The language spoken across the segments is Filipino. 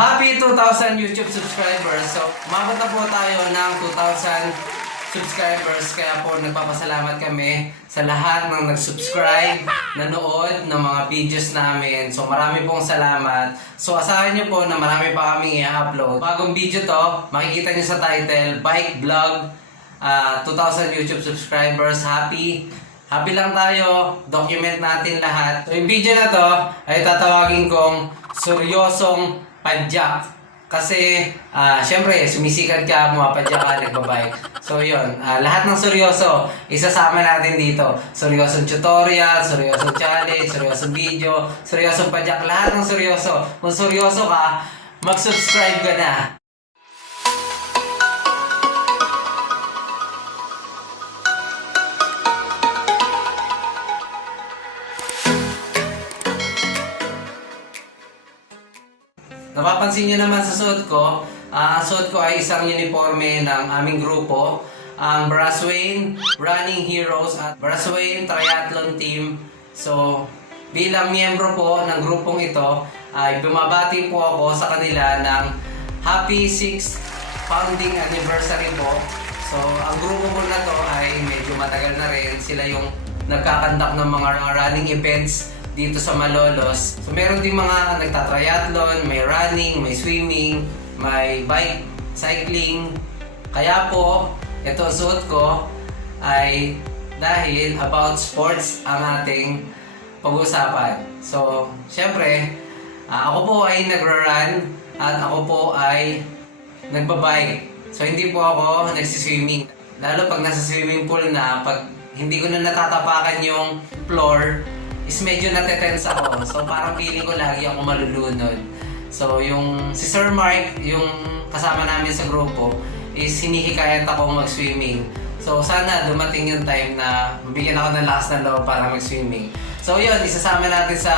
happy 2,000 YouTube subscribers. So, umabot na po tayo ng 2,000 subscribers. Kaya po nagpapasalamat kami sa lahat ng nag-subscribe, nanood ng mga videos namin. So, marami pong salamat. So, asahan nyo po na marami pa kaming i-upload. Bagong video to, makikita nyo sa title, Bike Vlog, 2,000 YouTube subscribers. Happy lang tayo. Document natin lahat. So, yung video na to ay tatawagin kong Seryosong Padyak. Kasi, syempre, sumisikat ka, pumapadyak ka, nagbabike. So, yun. Lahat ng seryoso, isasama natin dito. Seryosong tutorial, seryosong challenge, seryosong video, seryosong padyak. Lahat ng seryoso. Kung seryoso ka, mag-subscribe ka na. Napapansin nyo naman sa suot ko, ang suot ko ay isang uniforme ng aming grupo, ang Braswayne Running Heroes at Braswayne Triathlon Team. So, bilang miyembro po ng grupong ito, ay bumabati po ako sa kanila ng Happy 6th Founding Anniversary po. So, ang grupo po na to ay medyo matagal na rin. Sila yung nagkakandak ng mga running events dito sa Malolos. So meron din mga nagta-triathlon, may running, may swimming, may bike, cycling. Kaya po, ito ang suot ko ay dahil about sports ang ating pag-usapan. So, syempre, ako po ay nagra-run at ako po ay nagbabike. So, hindi po ako nagsiswimming. Lalo pag nasa swimming pool na, pag hindi ko na natatapakan yung floor, is medyo natetense ako. So parang feeling ko lagi ako malulunod. So yung si Sir Mark, yung kasama namin sa grupo, is hinihikayat akong mag-swimming. So sana dumating yung time na bigyan ako ng lakas ng loob para mag-swimming. So yun, isasama natin sa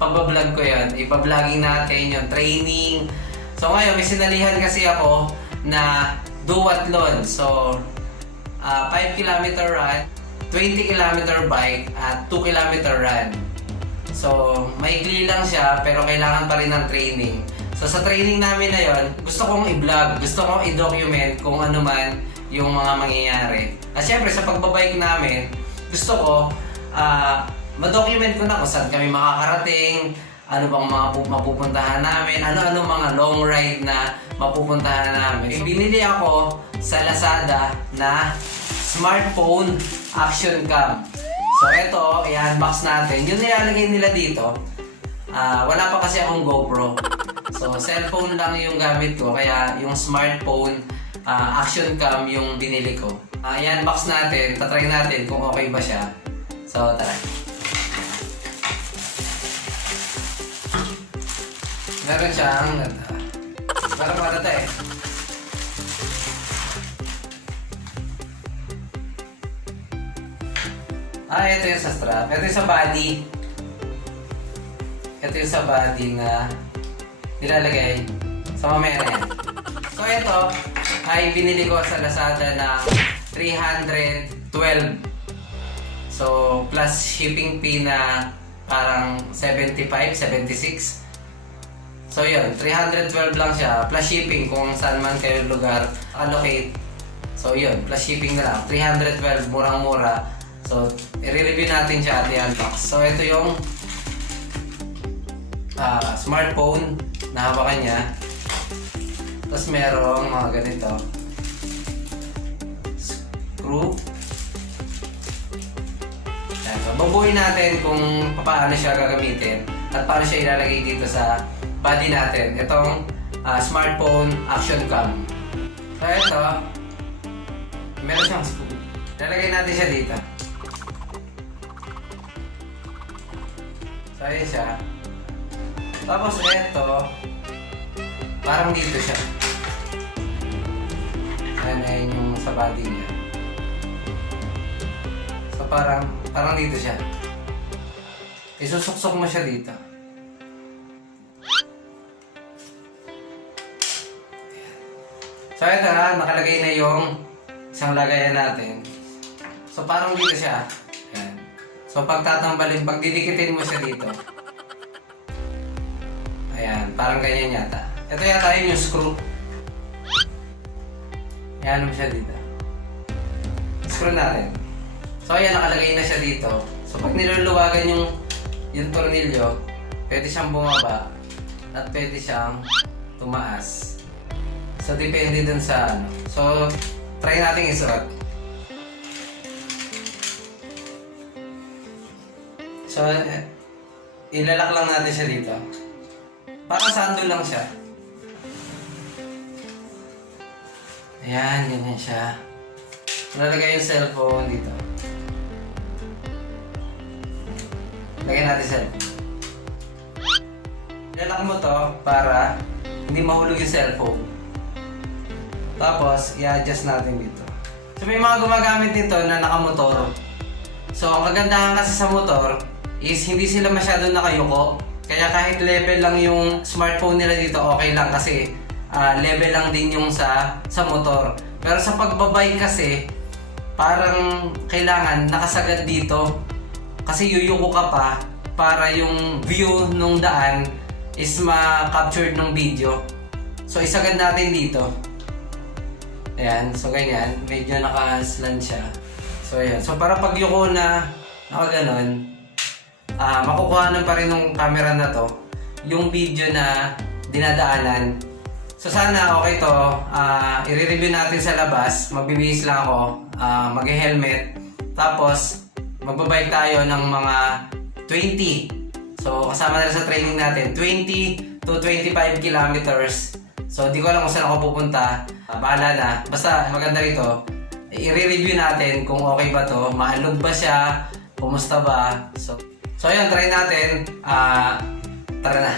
pagbablog ko yun. Ipa-vlogging natin yung training. So ngayon, may sinalihan kasi ako na duathlon. So 5 km run, 20 km bike at 2 km run. So, maikli lang siya pero kailangan pa rin ng training. So, sa training namin na yon, gusto kong i-vlog, gusto kong i-document kung ano man yung mga mangyayari. At syempre, sa pagbabike namin, gusto ko ma-document ko na kung saan kami makakarating, ano bang mga mapupuntahan namin, ano-ano mga long ride na mapupuntahan namin. Binili ako sa Lazada na smartphone action cam. So ito, i-unbox natin. Yung nilalagay nila dito, wala pa kasi akong GoPro. So cellphone lang yung gamit ko, kaya yung smartphone action cam yung binili ko. I-unbox natin, tatry natin kung okay ba siya. So tara. Meron siyang parang malata eh. Ito yung sa strap. Ito yung sa body. Ito yung sa body na nilalagay sa mamaya na yan. So ito ay binili ko sa Lazada na 312. So plus shipping fee na parang 75, 76. So yun, 312 lang siya. Plus shipping kung saan man kayo lugar allocate. So yun, plus shipping na lang. 312, murang-mura. So, i-review natin siya at i-unbox. So, ito yung smartphone na hawakan niya. Tapos merong mga ganito. Screw. Ayan. So, babuhin natin kung paano siya gagamitin at paano siya ilalagay dito sa body natin. Itong smartphone action cam. So, ito, meron siyang screw. Ilalagay natin siya dito. So, ayan siya. Tapos, ito, parang dito siya. Ayan yung sa body niya. So, parang dito siya. Isusuksok mo siya dito. So, ito na, nakalagay na yung isang lagayan natin. So, parang dito siya. Ayan. So, pag tatambalin, pag didikitin mo siya dito, ayan, parang ganyan yata. ito yata yun yung screw. Yan mo siya dito. Screw natin. So ayan, nakalagay na siya dito. So pag niluluwagan yung tornilyo, pwede siyang bumaba at pwede siyang tumaas. So depende dun sa ano. So try natin isuot. So ilalak lang natin siya dito. Para sando lang siya. Ayan, ganyan siya. Nalagay yung cellphone dito. Lagyan natin cellphone. Ilalak mo to para hindi mahulog yung cellphone. Tapos, i-adjust natin dito. So may mga gumagamit nito na nakamotor. So ang kagandahan kasi sa motor is hindi sila masyado nakayuko. Kaya kahit level lang yung smartphone nila dito, okay lang kasi level lang din yung sa motor. Pero sa pagbabike kasi, parang kailangan nakasagad dito. Kasi yuyuko ka pa para yung view nung daan is ma-captured ng video. So isagad natin dito. Ayan, so ganyan. Medyo naka-slant siya. So ayan. So para pag yuko na nakaganon, makukuhanan pa rin ng camera na to yung video na dinadaanan. So sana okay to. I-review natin sa labas. Magbibihis lang ako. Mag-helmet. Tapos magbabike tayo ng mga 20. So kasama na sa training natin 20 to 25 kilometers. So di ko alam kung saan ako pupunta. Bahala na. Basta maganda rito. I-review natin kung okay ba to. Maalog ba siya? Kumusta ba? So ayun, try natin. Tara na.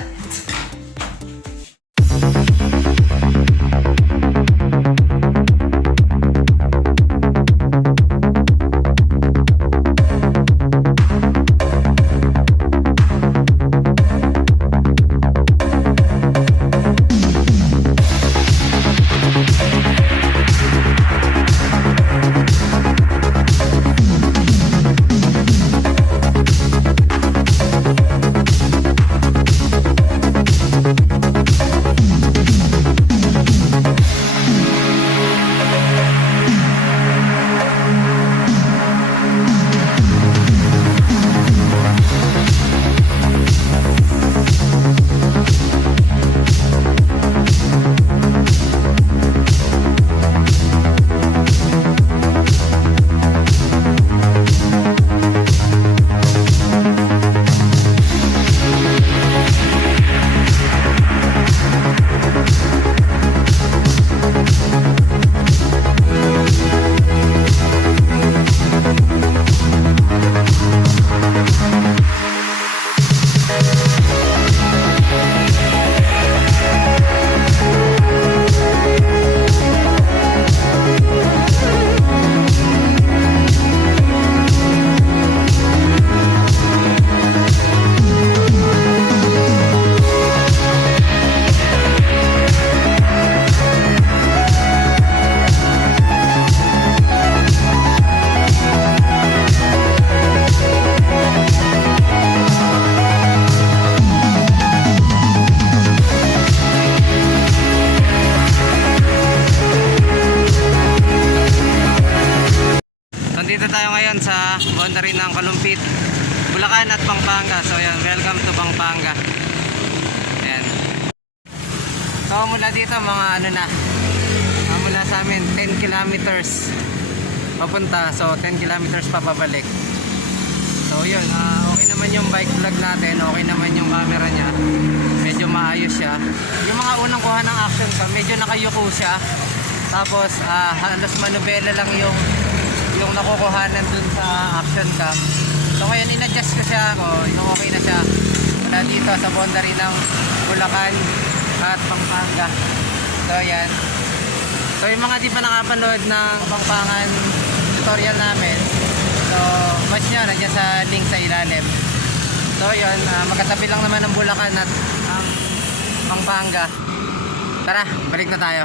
Dito tayo ngayon sa boundary ng Kalumpit, Bulacan at Pampanga. So ayan, welcome to Pampanga. Ayan. So mula dito mga ano na, mula sa amin 10 kilometers papunta. So 10 kilometers pa pabalik. So yun, okay naman yung bike vlog natin, okay naman yung camera niya. Medyo maayos siya. Yung mga unang kuha ng action cam, medyo nakayuko siya. Tapos halos manubela lang yung nakukuhanan dun sa action cam. So ngayon in-adjust ko siya, yung okay na siya. Mula dito sa boundary ng Bulacan at Pampanga. So yan. So yung mga di pa nakapanood ng Pampangan tutorial namin, so watch nyo, nandiyan sa link sa ilalim. So yun, magkatabi lang naman ng Bulacan at Pampanga. Tara, balik na tayo.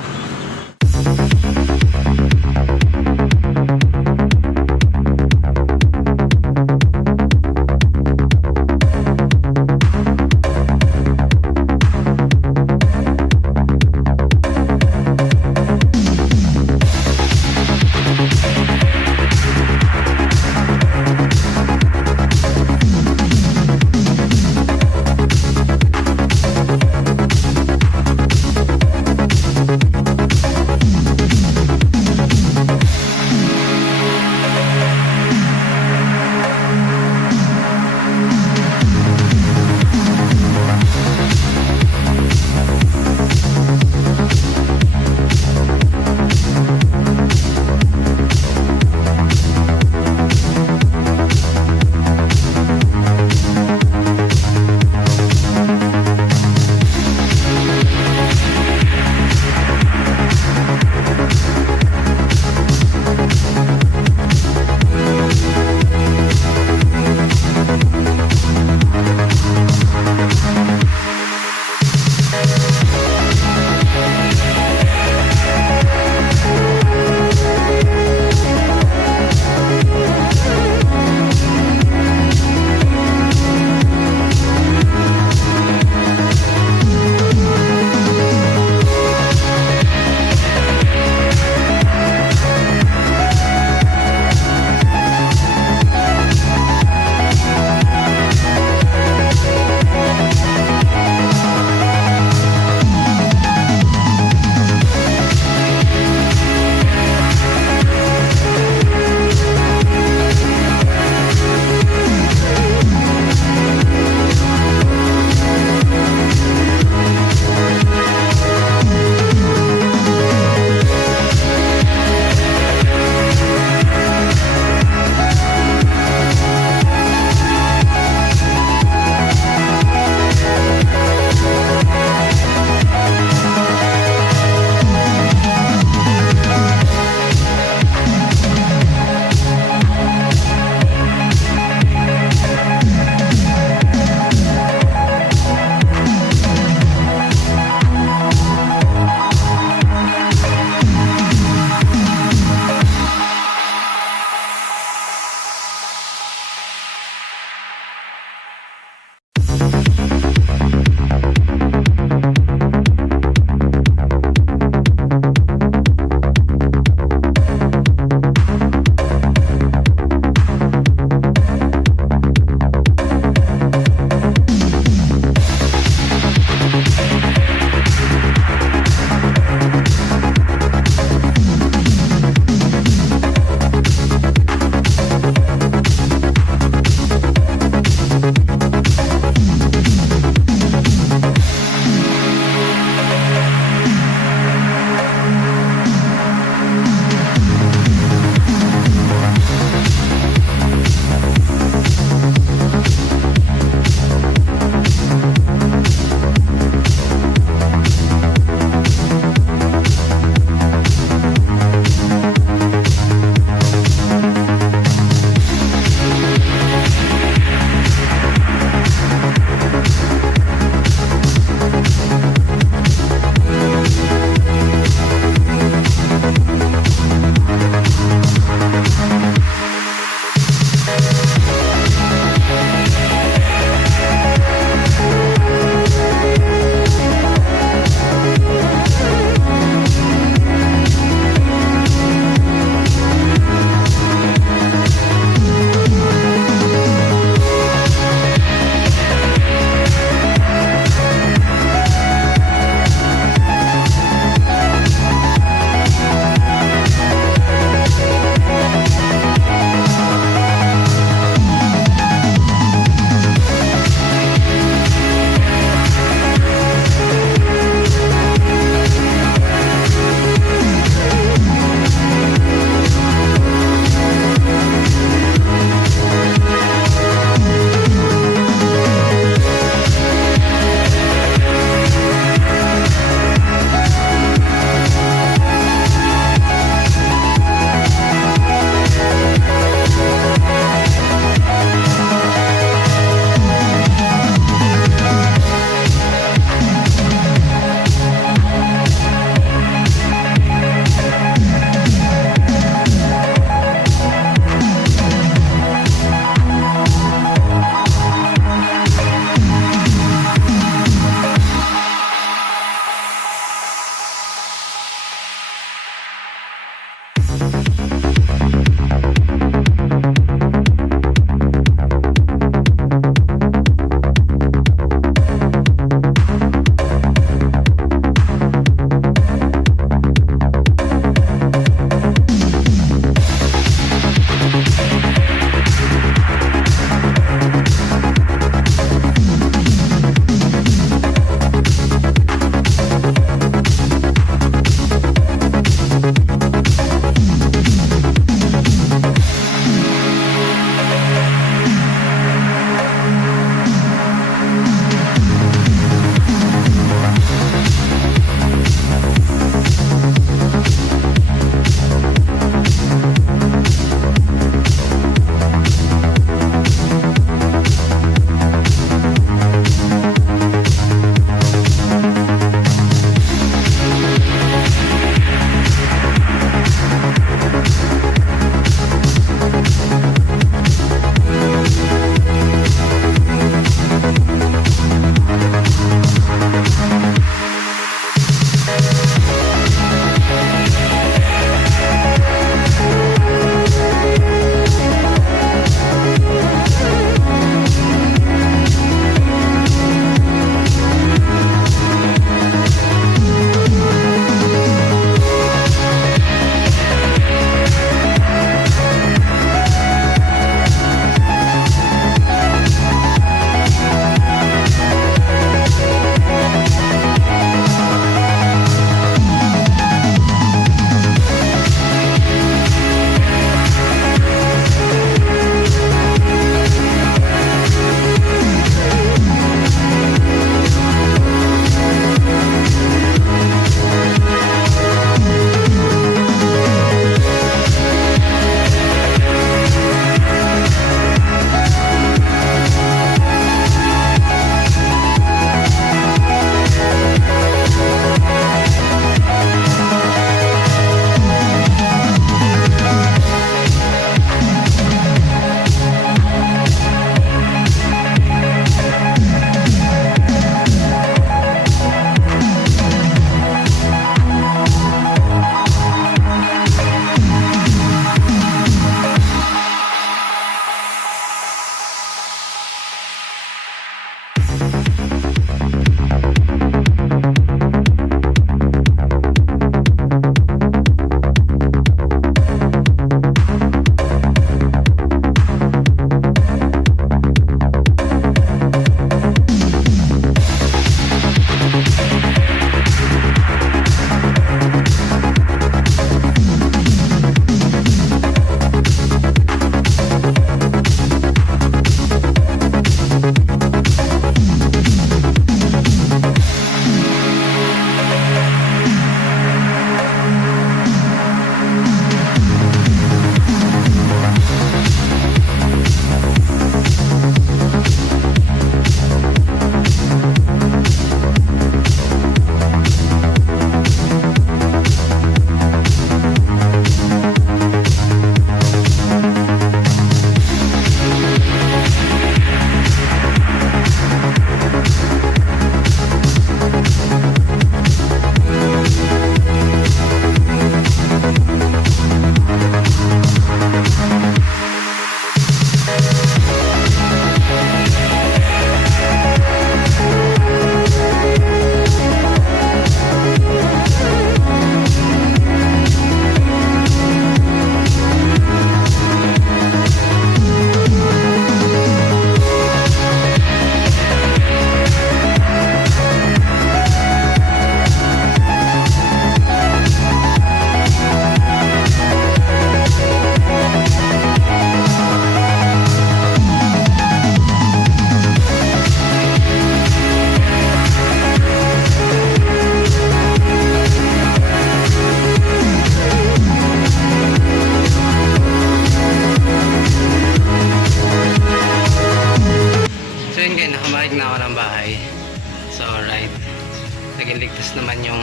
naging ligtas naman yung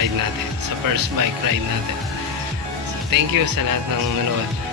ride natin sa first bike ride natin. So thank you sa lahat ng nanood.